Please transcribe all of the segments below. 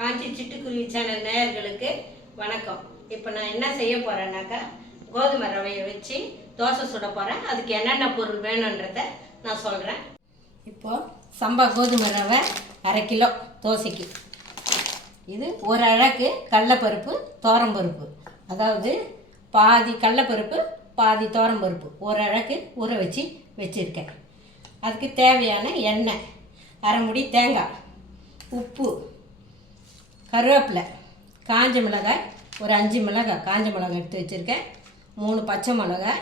காஞ்சி சிட்டுக்குருவி சேனல் நேயர்களுக்கு வணக்கம். இப்போ நான் என்ன செய்ய போகிறேன்னாக்கா, கோதுமை ரவையை வச்சு தோசை சுட போகிறேன். அதுக்கு என்னென்ன பொருள் வேணுன்றதை நான் சொல்கிறேன். இப்போது சம்பா கோதுமை ரவை 1/2 கிலோ தோசைக்கு. இது ஒரு அழகு கடலைப்பருப்பு துவரம்பருப்பு, அதாவது பாதி கடலைப்பருப்பு பாதி துவரம்பருப்பு ஒரு அழகு ஊற வச்சுருக்கேன். அதுக்கு தேவையான எண்ணெய், 1/2 முடி தேங்காய், உப்பு, கருவேப்பிலை, காஞ்ச மிளகாய் ஒரு 5 மிளகாய் காஞ்ச மிளகாய் எடுத்து வச்சுருக்கேன், 3 பச்சை மிளகாய்,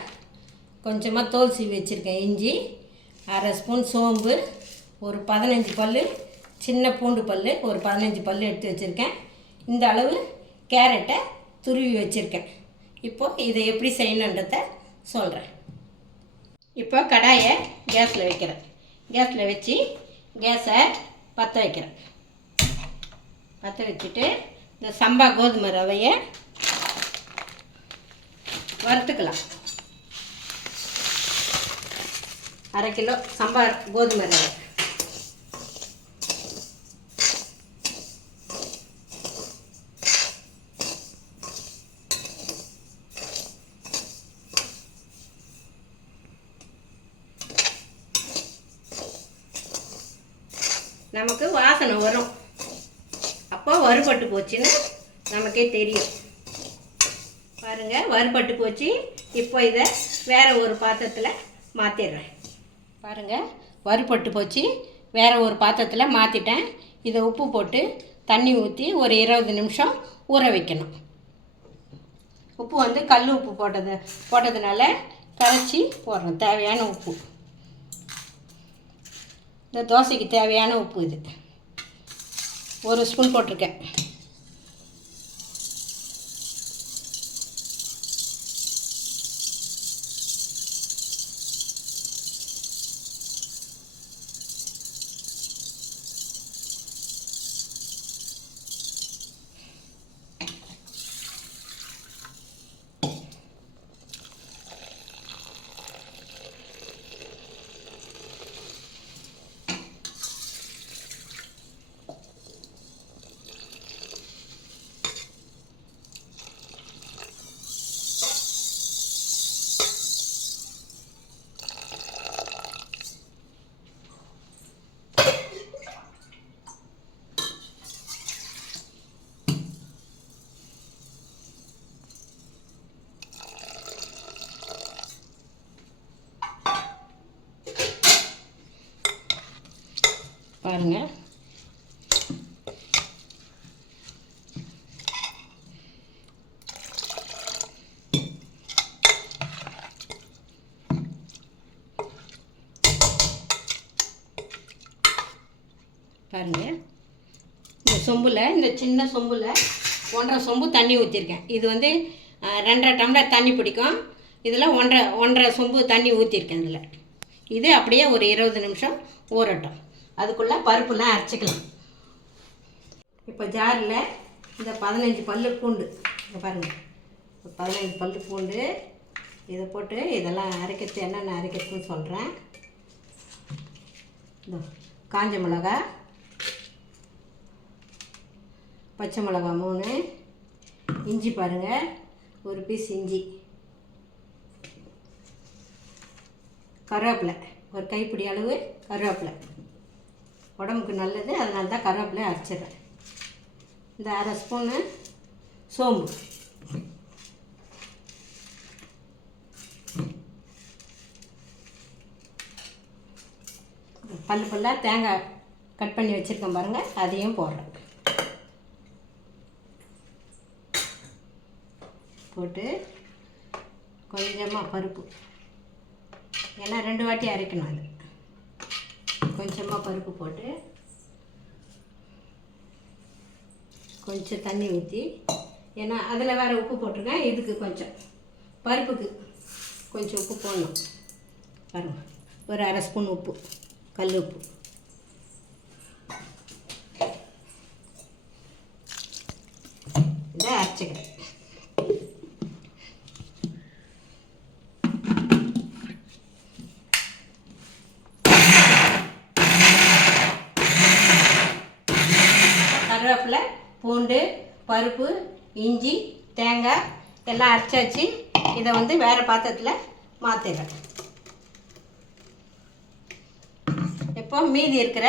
கொஞ்சமாக தோல் சீவி வச்சுருக்கேன், இஞ்சி, 1/2 ஸ்பூன் சோம்பு, ஒரு 15 பல் சின்ன பூண்டு பல் ஒரு 15 பல் எடுத்து வச்சுருக்கேன். இந்த அளவு கேரட்டை துருவி வச்சுருக்கேன். இப்போது இதை எப்படி செய்யணுன்றதை சொல்கிறேன். இப்போ கடாயை கேஸில் வைக்கிறேன். கேஸில் வச்சு கேஸை பற்ற வைக்கிறேன். பற்ற வச்சுட்டு இந்த சம்பா கோதுமை ரவையை வறுத்துக்கலாம். 1/2 கிலோ சம்பா கோதுமை ரவை. நமக்கு வாசனை வரும், அப்போ வறுபட்டு போச்சுன்னு நமக்கே தெரியும். பாருங்கள், வறுபட்டு போச்சு. இப்போ இதை வேறு ஒரு பாத்திரத்தில் மாற்றிடுறேன். பாருங்கள், வறுபட்டு போச்சு. வேறு ஒரு பாத்திரத்தில் மாற்றிட்டேன். இதை உப்பு போட்டு தண்ணி ஊற்றி ஒரு 20 நிமிஷம் ஊற வைக்கணும். உப்பு வந்து கல் உப்பு போட்டதுனால கரைச்சி போடுறோம். தேவையான உப்பு, இந்த தோசைக்கு தேவையான உப்பு இது 1 ஸ்பூன் போட்டிருக்கேன். பாருங்கள், இந்த சொம்பில், இந்த சின்ன சொம்பில் 1.5 சொம்பு தண்ணி ஊற்றிருக்கேன். இது வந்து 2.5 டம்ளர் தண்ணி பிடிக்கும். இதில் 1.5 சொம்பு தண்ணி ஊற்றிருக்கேன். இதில் இது அப்படியே ஒரு 20 நிமிஷம் ஊறட்டும். அதுக்குள்ளே பருப்புலாம் அரைச்சிக்கலாம். இப்போ ஜாரில் இந்த 15 பல் பூண்டு, இதை பாருங்கள், 15 பல் பூண்டு இதை போட்டு இதெல்லாம் அரைக்கிறது என்னென்ன அரைக்கிறதுன்னு சொல்கிறேன். இந்த காஞ்ச மிளகாய், பச்சை மிளகாய் 3, இஞ்சி பாருங்கள், ஒரு பீஸ் இஞ்சி, கருவேப்பிலை ஒரு கைப்பிடி அளவு கருவேப்பிலை, உடம்புக்கு நல்லது, அதனால தான் கருவேப்பிலை அரைச்சிடுறேன். இந்த 1/2 ஸ்பூனு சோம்பு, பல்லாக தேங்காய் கட் பண்ணி வச்சுருக்கேன் பாருங்கள், அதையும் போடுறேன். போட்டு கொஞ்சமாக பருப்பு, ஏன்னா 2 வாட்டி அரைக்கணும். அது கொஞ்சமாக பருப்பு போட்டு கொஞ்சம் தண்ணி ஊற்றி, ஏன்னா அதில் வேறு உப்பு போட்டிருக்கேன், இதுக்கு கொஞ்சம் பருப்புக்கு கொஞ்சம் உப்பு போடணும். பாருங்கள், ஒரு 1/2 ஸ்பூன் உப்பு, கல் உப்பு. இதை அரைச்சிக்கிறேன். கருவேப்பிலை பூண்டு, பருப்பு, இஞ்சி, தேங்காய் எல்லாம் அரைச்சாச்சு. இதை வந்து வேறு பாத்திரத்தில் மாற்றிடுறேன். இப்போ மீதி இருக்கிற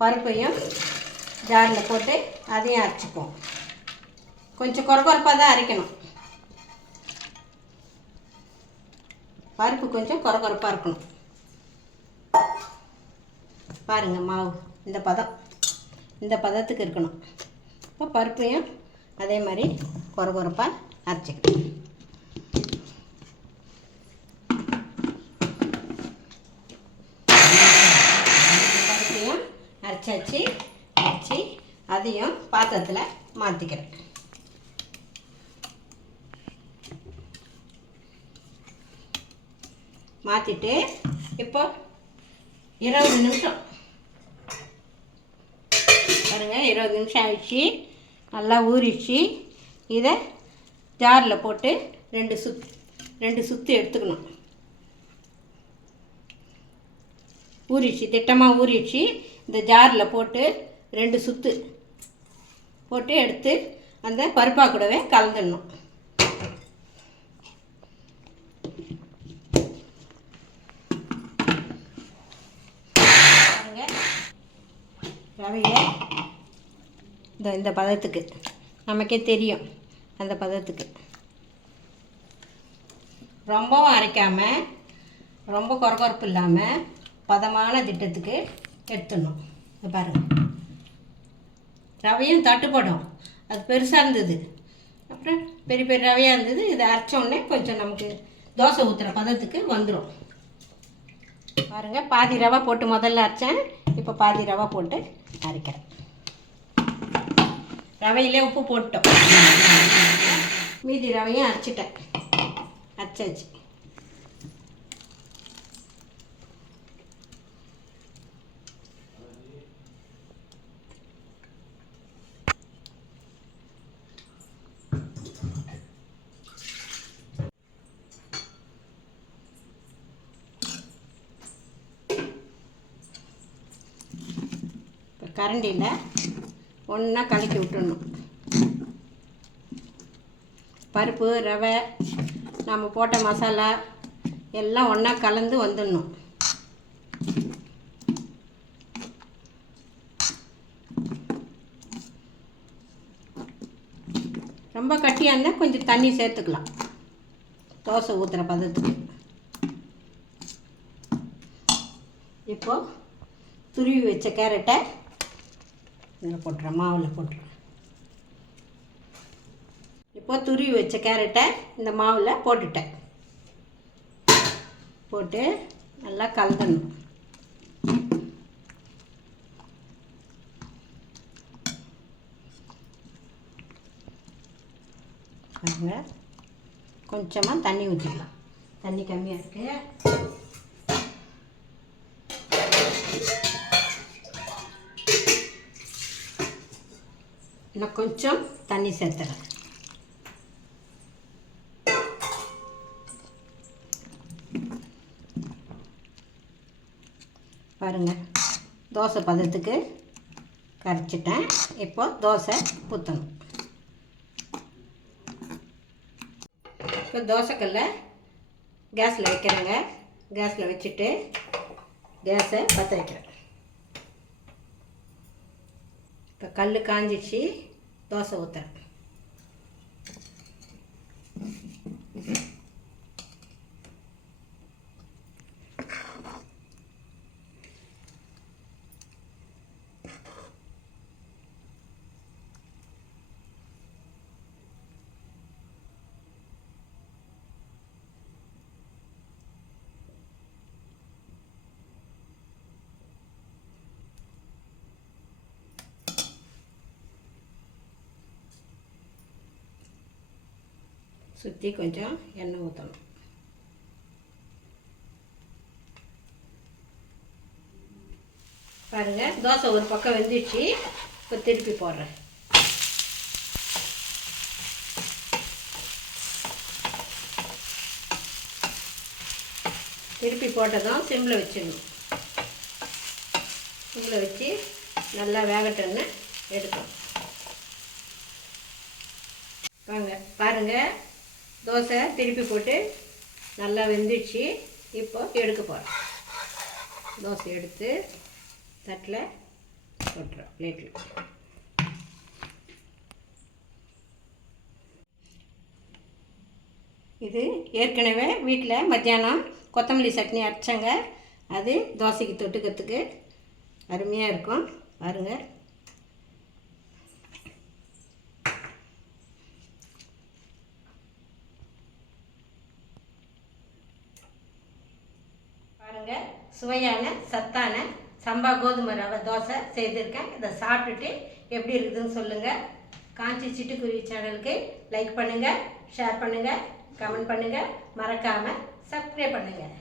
பருப்பையும் ஜாரில் போட்டு அதையும் அரைச்சிப்போம். கொஞ்சம் கொரகொரப்பாக தான் அரைக்கணும். பருப்பு கொஞ்சம் கொரகொரப்பாக இருக்கணும். பாருங்கள், மாவு இந்த பதத்துக்கு இருக்கணும். இப்போ பருப்பையும் அதே மாதிரி கொரகொரப்பாக அரைச்சிக்கணும். பருப்பையும் அரைச்சி அதையும் பாத்திரத்தில் மாற்றிக்கிறேன். மாற்றிட்டு இப்போ 20 நிமிஷம் பாருங்கள், 20 நிமிஷம் ஆயிடுச்சு. நல்லா ஊறிடுச்சு. இதை ஜாரில் போட்டு ரெண்டு சுற்று எடுத்துக்கணும். ஊறிடுச்சு, திட்டமாக ஊறிடுச்சு. இந்த ஜாரில் போட்டு 2 சுற்று போட்டு எடுத்து அந்த பருப்பா கூடவே கலந்துடணும். ரவையை இந்த பதத்துக்கு நமக்கே தெரியும். அந்த பதத்துக்கு ரொம்பவும் அரைக்காமல் ரொம்ப கொரகொரப்பு இல்லாமல் பதமான திட்டத்துக்கு எடுத்துடணும். பாருங்கள், ரவையும் தட்டுப்படும். அது பெருசாக இருந்தது, அப்புறம் பெரிய பெரிய ரவையாக இருந்தது. இதை அரைச்சோடனே கொஞ்சம் நமக்கு தோசை ஊற்றுற பதத்துக்கு வந்துடும். பாருங்கள், பாதி ரவை போட்டு முதல்ல அரைச்சேன். இப்போ பாதி ரவை போட்டு அரைக்கிறேன். ரவையிலே உப்பு போட்டோம். மீதி ரவையும் அரைச்சிட்டேன். அரைச்சாச்சு. கரண்டியில் ஒன்றா கலக்கி விட்டுடணும். பருப்பு, ரவை, நம்ம போட்ட மசாலா எல்லாம் ஒன்றா கலந்து வந்துடணும். ரொம்ப கட்டியாக இருந்தால் கொஞ்சம் தண்ணி சேர்த்துக்கலாம் தோசை ஊற்றுற பதத்துக்கு. இப்போது துருவி வச்ச கேரட்டை இதில் போட்டுறேன், மாவில் போட்டுறேன். இப்போ துருவி வச்ச கேரட்டை இந்த மாவில் போட்டுட்டேன். போட்டு நல்லா கலந்துடணும். கொஞ்சமாக தண்ணி ஊற்றிக்கலாம். தண்ணி கம்மியாக இருக்குது. இன்னும் கொஞ்சம் தண்ணி சேர்த்துறேன். பாருங்கள், தோசை பதத்துக்கு கரைச்சிட்டேன். இப்போ தோசை ஊற்றணும். இப்போ தோசைக்கல்லை கேஸில் வைக்கிறேங்க. கேஸில் வச்சுட்டு கேஸை பற்ற வைக்கிறேன். இப்போ கல் காஞ்சிச்சு, தோசை ஊற்றுறேன். சுற்றி கொஞ்சம் எண்ணெய் ஊற்றணும். பாருங்கள், தோசை ஒரு பக்கம் வெந்துச்சு. இப்போ திருப்பி போடுறேன். திருப்பி போட்டதும் சிம்மில் வச்சிடணும். சிம்மில் வச்சு நல்லா வேகட்டன்னு எடுக்கணும். வாங்க பாருங்கள், தோசை திருப்பி போட்டு நல்லா வெந்துடுச்சு. இப்போ எடுக்க போகிறோம். தோசை எடுத்து தட்டில் போட்டுறோம், பிளேட்டில். இது ஏற்கனவே வீட்டில் மத்தியானம் கொத்தமல்லி சட்னி அரைச்சாங்க. அது தோசைக்கு தொட்டுக்கிறதுக்கு அருமையாக இருக்கும். பாருங்கள், பாருங்கள், சுவையான சத்தான சம்பா கோதுமை ரவை தோசை செய்திருக்கேன். இதை சாப்பிட்டுட்டு எப்படி இருக்குதுன்னு சொல்லுங்கள். காஞ்சி சிட்டுக்குருவி சேனலுக்கு லைக் பண்ணுங்கள், ஷேர் பண்ணுங்கள், கமெண்ட் பண்ணுங்கள், மறக்காமல் சப்ஸ்கிரைப் பண்ணுங்கள்.